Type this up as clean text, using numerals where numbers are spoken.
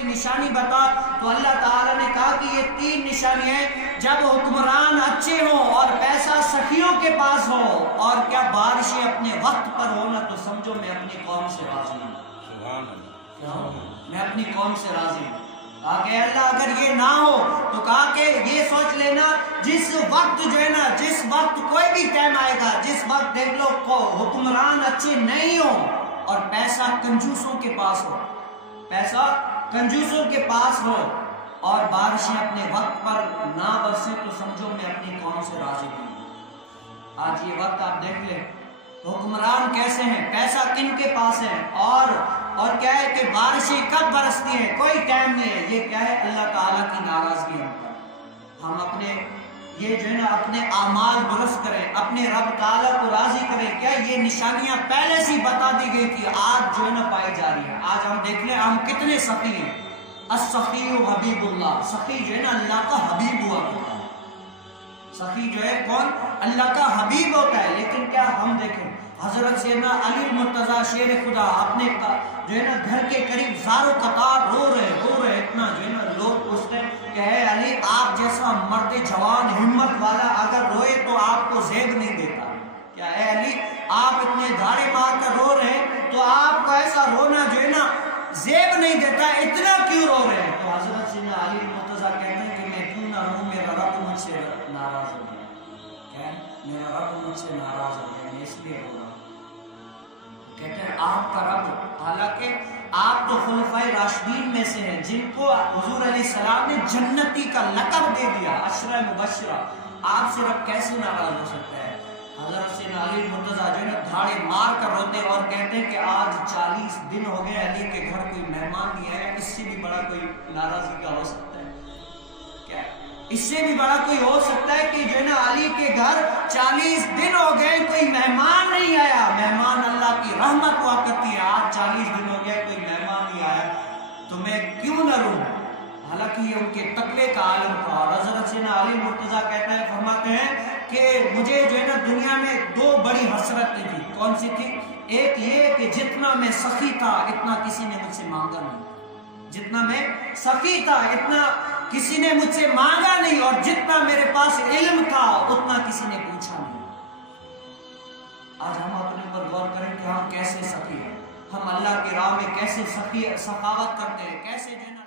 کوئی نشانی بتا، تو اللہ تعالیٰ نے کہا کہ یہ 3 نشانیاں ہیں، جب حکمران اچھے ہوں اور پیسہ سخیوں کے پاس ہو اور کیا بارشیں اپنے وقت پر ہونا، تو سمجھو میں اپنی قوم سے راضی ہوں، سبحان اللہ، میں اپنی قوم سے راضی ہوں۔ کہا کہ اللہ اگر یہ نہ ہو تو کہا کہ یہ سوچ لینا جس وقت جو ہے نا، جس وقت کوئی بھی ٹائم آئے گا، جس وقت دیکھ لو حکمران اچھے نہیں ہو اور پیسہ کنجوسوں کے پاس ہو، پیسہ کنجوسوں کے پاس ہو اور بارشیں اپنے وقت پر نہ برسیں، تو سمجھو میں اپنی قوم سے راضی ہوں۔ آج یہ وقت آپ دیکھ لیں حکمران کیسے ہیں، پیسہ کن کے پاس ہے، اور کیا ہے کہ بارشیں کب برستی ہیں، کوئی ٹائم نہیں ہے۔ یہ کیا ہے؟ اللہ تعالیٰ کی ناراضگی ہم پر۔ ہم اپنے یہ جو ہے نا اپنے اعمال درست کریں، اپنے رب تعالیٰ کو راضی کریں۔ کیا یہ نشانیاں پہلے سے بتا دی گئی تھی، آج جو ہے نا پائی جا رہی ہیں۔ آج ہم دیکھ لیں ہم کتنے سخی ہیں۔ السخی حبیب اللہ، سخی جو ہے نا اللہ کا حبیب ہوا کرتا ہے۔ سخی جو ہے کون؟ اللہ کا حبیب ہوتا ہے۔ لیکن کیا ہم دیکھیں حضرت سیدنا علی مرتضیٰ شیر خدا اپنے جو ہے نا گھر کے قریب زارو قطار رو رہے اتنا جو ہے نا لوگ پوچھتے ہیں کہ اے علی آپ جیسا مرد جوان ہمت والا اگر روئے تو آپ کو زیب نہیں دیتا کیا؟ اے علی آپ اتنے دھاڑے مار کر رو رہے ہیں تو آپ کو ایسا رونا جو ہے نا زیب نہیں دیتا، اتنا کیوں رو رہے ہیں؟ تو حضرت سیدنا علی مرتضیٰ کہتے ہیں کہ میں کیوں نہ رہوں، میرا رب مجھ سے ناراض ہو گیا، کیا میرا رب مجھ سے ناراض ہو گیا، میں اس لیے رو رہا ہوں۔ کہتے ہیں آپ کا رب، حالانکہ آپ تو خلفائے راشدین میں سے ہیں جن کو حضور علیہ السلام نے جنتی کا لقب دے دیا، عشرہ مبشرہ، آپ سے رب کیسے ناراض ہو سکتا ہے؟ حضرت سیدنا علی مرتضیٰ جو ہے نا دھاڑے مار کر روتے اور کہتے ہیں کہ آج 40 دن ہو گئے علی کے گھر کوئی مہمان نہیں آیا، اس سے بھی بڑا کوئی ناراضگی کا ہو سکتا ہے کیا؟ اس سے بھی بڑا کوئی ہو سکتا ہے کہ جو ہے نا علی کے گھر 40 دن ہو گئے کوئی مہمان نہیں آیا؟ مہمان اللہ کی رحمت ہوا کرتی ہے، آج 40 دن ہو گئے کوئی مہمان نہیں آیا تو میں کیوں نہ روں؟ حالانکہ یہ ان کے تقوی کا عالم تھا۔ اور حضرت سیدنا علی مرتضیٰ کہتے ہیں، فرماتے ہیں کہ مجھے جو ہے نا دنیا میں 2 بڑی حسرتیں تھی۔ کون سی تھی؟ ایک یہ کہ جتنا میں سخی تھا اتنا کسی نے مجھ سے مانگا نہیں، جتنا میں سخی تھا اتنا کسی نے مجھ سے مانگا نہیں، اور جتنا میرے پاس علم تھا اتنا کسی نے پوچھا نہیں۔ آج ہم اپنے اوپر غور کریں کہ ہم کیسے سخی ہیں، ہم اللہ کی راہ میں کیسے سخاوت کرتے ہیں، کیسے جو ہے نا